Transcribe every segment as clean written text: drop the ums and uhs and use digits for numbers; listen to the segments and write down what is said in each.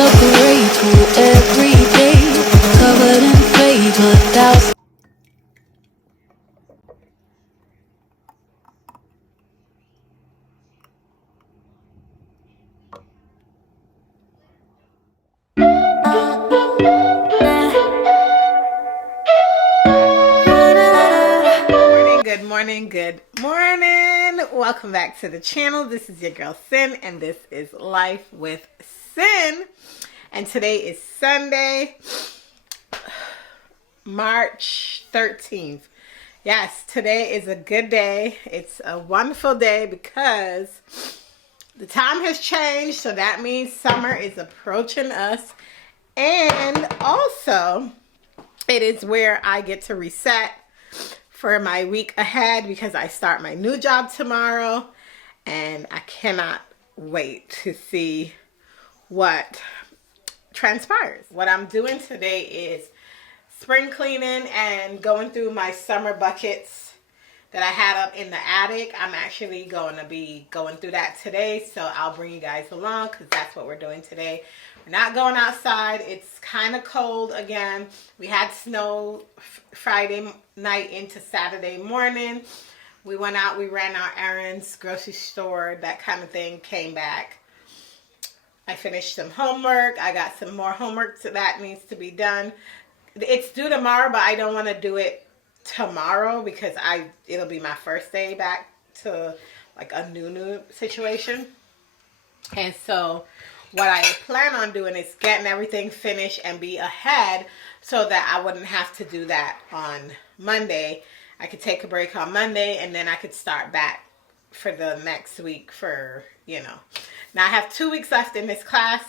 up grateful every day, covered in flavor, thousands. Good morning, good morning. Welcome back to the channel. This is your girl Syn, and this is Life with Syn. And today is Sunday, March 13th. Yes, today is a good day. It's a wonderful day because the time has changed, so that means summer is approaching us. And also, it is where I get to reset for my week ahead because I start my new job tomorrow, and I cannot wait to see what transpires. What I'm doing today is spring cleaning and going through my summer buckets that I had up in the attic. I'm actually going to be going through that today, so I'll bring you guys along because that's what we're doing today. We're not going outside. It's kind of cold again. We had snow Friday night into Saturday morning. We went out, we ran our errands, grocery store, that kind of thing, came back. I finished some homework. I got some more homework that needs to be done. It's due tomorrow, but I don't want to do it tomorrow because it'll be my first day back to like a new situation. And so what I plan on doing is getting everything finished and be ahead so that I wouldn't have to do that on Monday. I could take a break on Monday and then I could start back for the next week for, Now I have 2 weeks left in this class.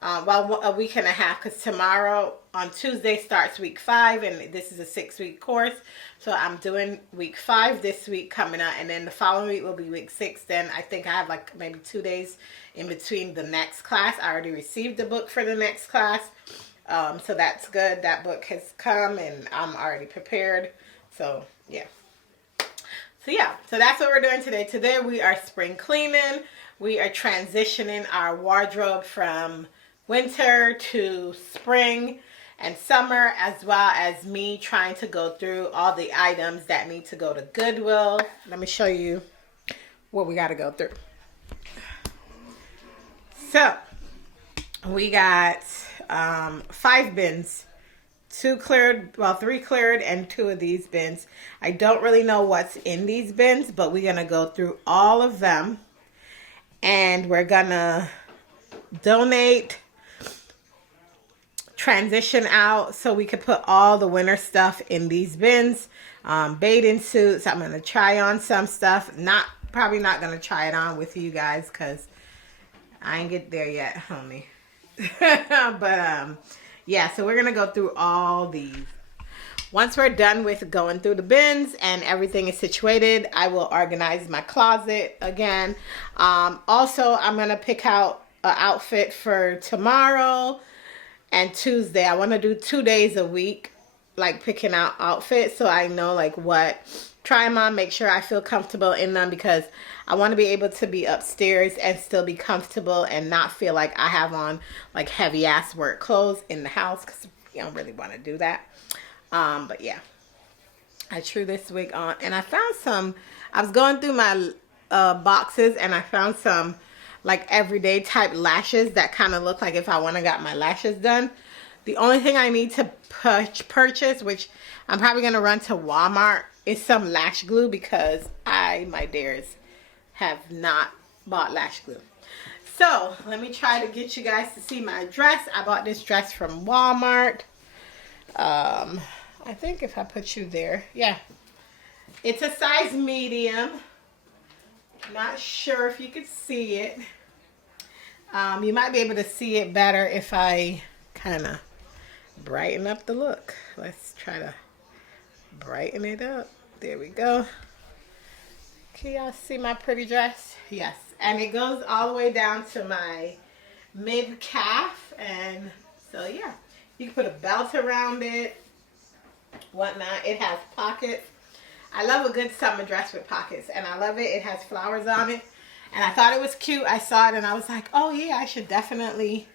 Well, a week and a half, because tomorrow on Tuesday starts week 5, and this is a 6-week course. So I'm doing week 5 this week coming up, and then the following week will be week 6. Then I think I have like maybe 2 days in between the next class. I already received the book for the next class, so that's good. That book has come, and I'm already prepared. So yeah. So that's what we're doing today. Today we are spring cleaning. We are transitioning our wardrobe from winter to spring and summer, as well as me trying to go through all the items that need to go to Goodwill. Let me show you what we got to go through. So we got 5 bins. 3 cleared, and 2 of these bins. I don't really know what's in these bins, but we're gonna go through all of them, and we're gonna donate, transition out, so we could put all the winter stuff in these bins. Bathing suits. I'm gonna try on some stuff. Probably not gonna try it on with you guys because I ain't get there yet, homie. But yeah, so we're gonna go through all these. Once we're done with going through the bins and everything is situated, I will organize my closet again. Also, I'm gonna pick out an outfit for tomorrow and Tuesday. I want to do 2 days a week, like picking out outfits, so I know like what, try them on, make sure I feel comfortable in them, because I want to be able to be upstairs and still be comfortable and not feel like I have on like heavy ass work clothes in the house, because you don't really want to do that. But yeah, I threw this wig on, and I found some, I was going through my boxes, and I found some like everyday type lashes that kind of look like if I want to got my lashes done. The only thing I need to purchase, which I'm probably going to run to Walmart, is some lash glue, because my dares have not bought lash glue. So let me try to get you guys to see my dress. I bought this dress from Walmart. I think if I put you there, yeah, it's a size medium. Not sure if you could see it. You might be able to see it better if I kind of brighten up the look. Let's try to brighten it up. There we go. Can y'all see my pretty dress? Yes. And it goes all the way down to my mid calf. And so yeah, you can put a belt around it, whatnot. It has pockets. I love a good summer dress with pockets, and I love it. It has flowers on it, and I thought it was cute. I saw it and I was like, oh yeah, I should definitely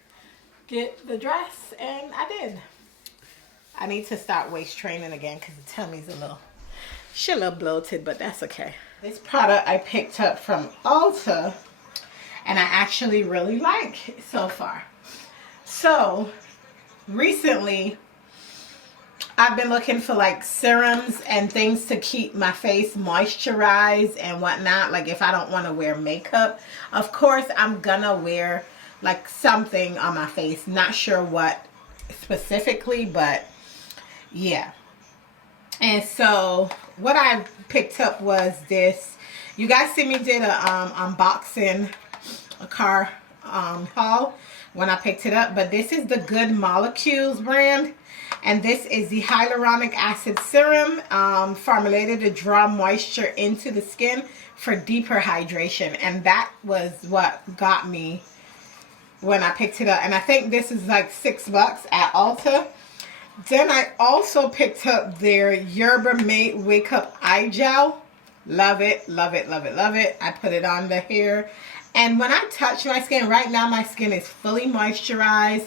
get the dress, and I did. I need to start waist training again because the tummy's a little bloated, but that's okay. This product I picked up from Ulta, and I actually really like so far. So recently I've been looking for like serums and things to keep my face moisturized and whatnot. Like if I don't want to wear makeup, of course I'm gonna wear like something on my face. Not sure what specifically, but yeah. And so what I picked up was this. You guys see me did a unboxing, a car haul when I picked it up. But this is the Good Molecules brand. And this is the hyaluronic acid serum formulated to draw moisture into the skin for deeper hydration. And that was what got me when I picked it up. And I think this is like $6 at Ulta. Then I also picked up their Yerba Mate Wake Up Eye Gel. Love it, love it, love it, love it. I put it on the hair. And when I touch my skin, right now my skin is fully moisturized.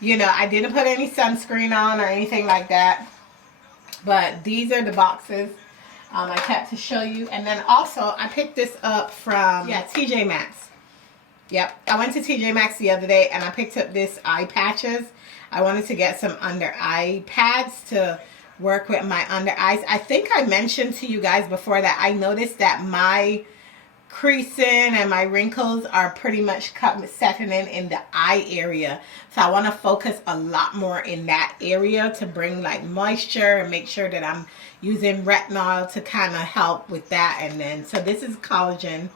You know, I didn't put any sunscreen on or anything like that. But these are the boxes I kept to show you. And then also, I picked this up from, TJ Maxx. Yep, I went to TJ Maxx the other day and I picked up this eye patches. I wanted to get some under eye pads to work with my under eyes. I think I mentioned to you guys before that I noticed that my creasing and my wrinkles are pretty much setting in the eye area. So I want to focus a lot more in that area to bring like moisture and make sure that I'm using retinol to kind of help with that. And then, so this is collagen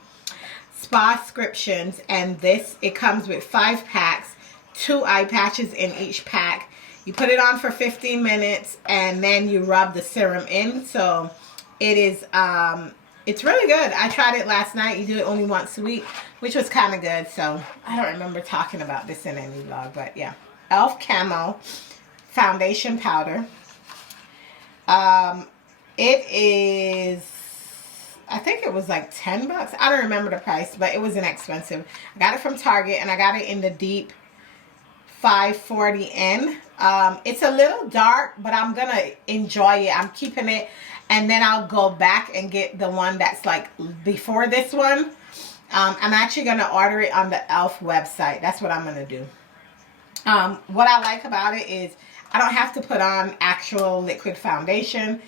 spa scriptions, and this, it comes with 5 packs, 2 eye patches in each pack. You put it on for 15 minutes and then you rub the serum in. So it is it's really good. I tried it last night. You do it only once a week, which was kind of good. So I don't remember talking about this in any vlog, but yeah. Elf Camo foundation powder. It is, I think it was like $10. I don't remember the price, but it was inexpensive. I got it from Target and I got it in the deep 540N. It's a little dark, but I'm gonna enjoy it. I'm keeping it, and then I'll go back and get the one that's like before this one. I'm actually gonna order it on the Elf website. That's what I'm gonna do. What I like about it is I don't have to put on actual liquid foundation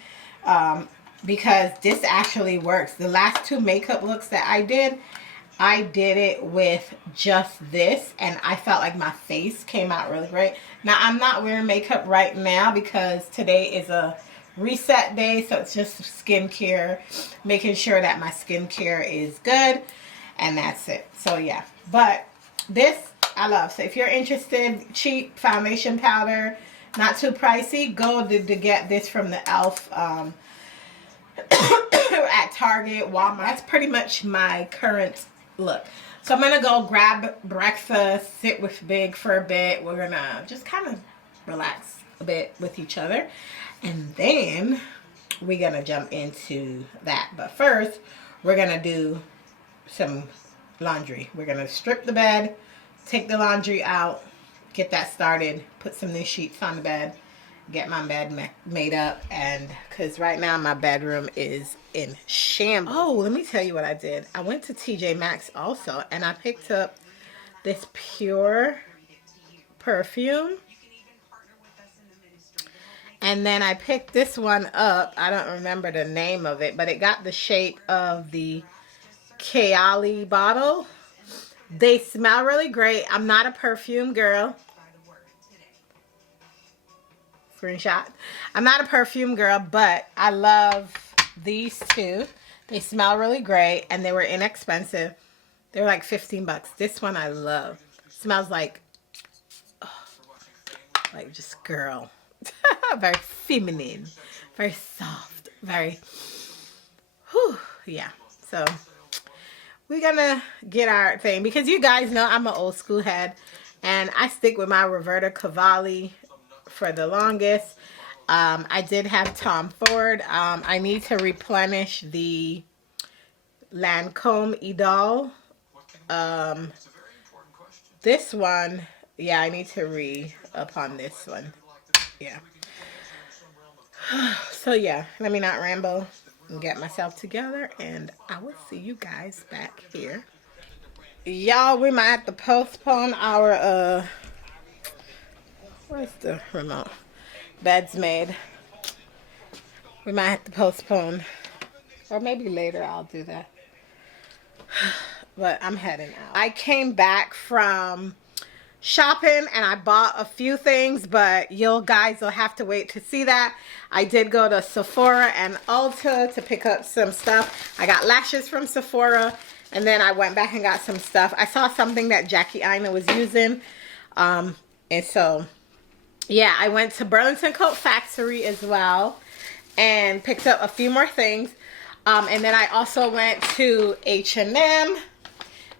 because this actually works. The last 2 makeup looks that I did it with just this, and I felt like my face came out really great. Now, I'm not wearing makeup right now because today is a reset day, so it's just skincare, making sure that my skincare is good, and that's it. So, yeah. But this, I love. So, if you're interested, cheap foundation powder, not too pricey, go to get this from the Elf at Target, Walmart. That's pretty much my current look. So I'm gonna go grab breakfast, sit with Big for a bit. We're gonna just kind of relax a bit with each other, and then we're gonna jump into that. But first, we're gonna do some laundry. We're gonna strip the bed, take the laundry out, get that started, put some new sheets on the bed, get my bed made up, and because right now my bedroom is in shambles. Oh, let me tell you what I did. I went to TJ Maxx also, and I picked up this Pure perfume, and then I picked this one up. I don't remember the name of it, but it got the shape of the Kayali bottle. They smell really great. I'm not a perfume girl. Screenshot. I'm not a perfume girl, but I love these 2. They smell really great, and they were inexpensive. They were like $15. This one I love. Smells like, oh, like just girl. Very feminine, very soft, very, whew, yeah. So we're gonna get our thing, because you guys know I'm an old school head, and I stick with my Roberta Cavalli for the longest. I did have Tom Ford. I need to replenish the Lancome Idol. This one yeah, I need to re-up on this one. Yeah. So yeah, let me not ramble and get myself together, and I will see you guys back here. Y'all, we might have to postpone our where's the remote? Bed's made. We might have to postpone, or maybe later I'll do that. But I'm heading out. I came back from shopping and I bought a few things, but you guys will have to wait to see that. I did go to Sephora and Ulta to pick up some stuff. I got lashes from Sephora, and then I went back and got some stuff. I saw something that Jackie Aina was using, and so yeah, I went to Burlington Coat Factory as well and picked up a few more things. And then I also went to H&M,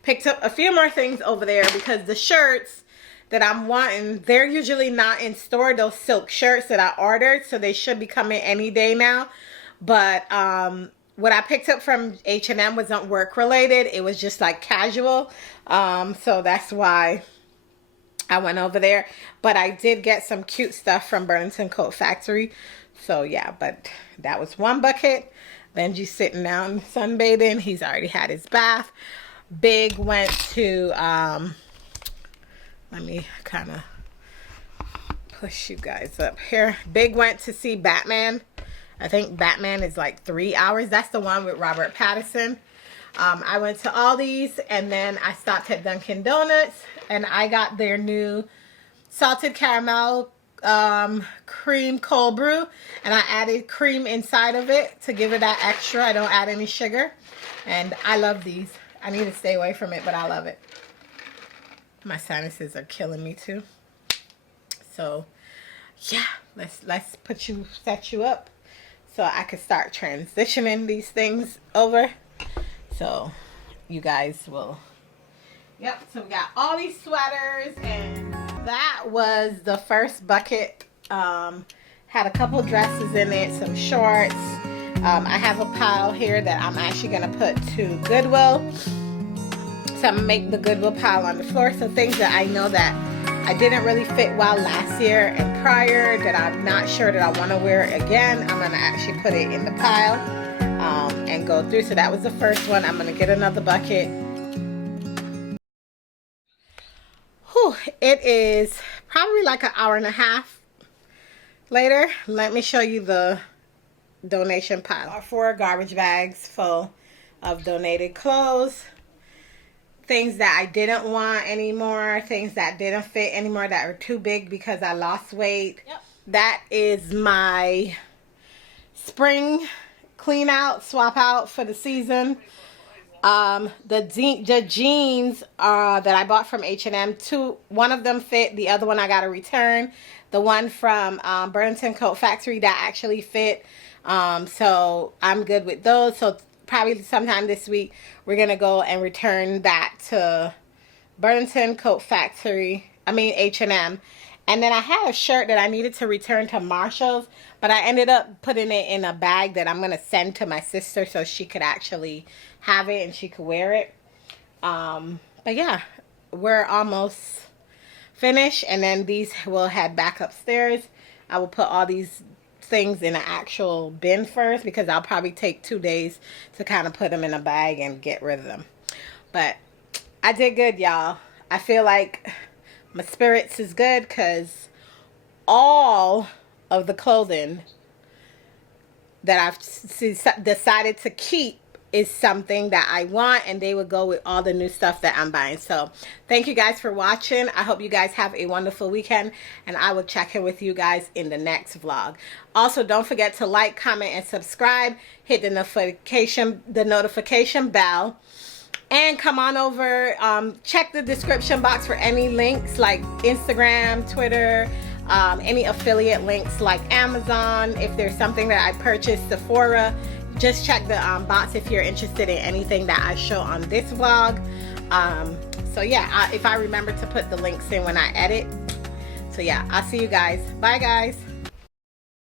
picked up a few more things over there because the shirts that I'm wanting, they're usually not in store, those silk shirts that I ordered, so they should be coming any day now. But what I picked up from H&M wasn't work related, it was just like casual, so that's why I went over there. But I did get some cute stuff from Burlington Coat Factory, so yeah. But that was one bucket. Benji's sitting down sunbathing, he's already had his bath. Big went to let me kind of push you guys up here. Big went to see Batman. I think Batman is like 3 hours. That's the one with Robert Pattinson. I went to Aldi's, and then I stopped at Dunkin' Donuts, and I got their new salted caramel cream cold brew, and I added cream inside of it to give it that extra. I don't add any sugar, and I love these. I need to stay away from it, but I love it. My sinuses are killing me too. So yeah, let's set you up so I can start transitioning these things over, so you guys will. Yep, so we got all these sweaters, and that was the first bucket. Had a couple dresses in it, some shorts. I have a pile here that I'm actually gonna put to Goodwill. So I'm gonna make the Goodwill pile on the floor. So things that I know that I didn't really fit well last year and prior, that I'm not sure that I want to wear again, I'm gonna actually put it in the pile and go through. So that was the first one. I'm gonna get another bucket. Whew, it is probably like an hour and a half later. Let me show you the donation pile. 4 garbage bags full of donated clothes. Things that I didn't want anymore, things that didn't fit anymore, that were too big because I lost weight. Yep. That is my spring clean out, swap out for the season. The jeans that I bought from H&M, one of them fit, the other one I got to return. The one from Burlington Coat Factory, that actually fit. So I'm good with those. So probably sometime this week we're gonna go and return that to Burlington Coat Factory, H&M. And then I had a shirt that I needed to return to Marshall's, but I ended up putting it in a bag that I'm gonna send to my sister so she could actually have it and she could wear it. But yeah, we're almost finished, and then these will head back upstairs. I will put all these things in an actual bin first because I'll probably take 2 days to kind of put them in a bag and get rid of them. But I did good, y'all. I feel like my spirits is good because all of the clothing that I've decided to keep is something that I want, and they would go with all the new stuff that I'm buying. So thank you guys for watching. I hope you guys have a wonderful weekend, and I will check in with you guys in the next vlog. Also, don't forget to like, comment, and subscribe. Hit the notification bell, and come on over. Check the description box for any links like Instagram, Twitter, any affiliate links like Amazon. If there's something that I purchased, Sephora, just check the box if you're interested in anything that I show on this vlog. So yeah, if I remember to put the links in when I edit. So yeah, I'll see you guys. Bye guys.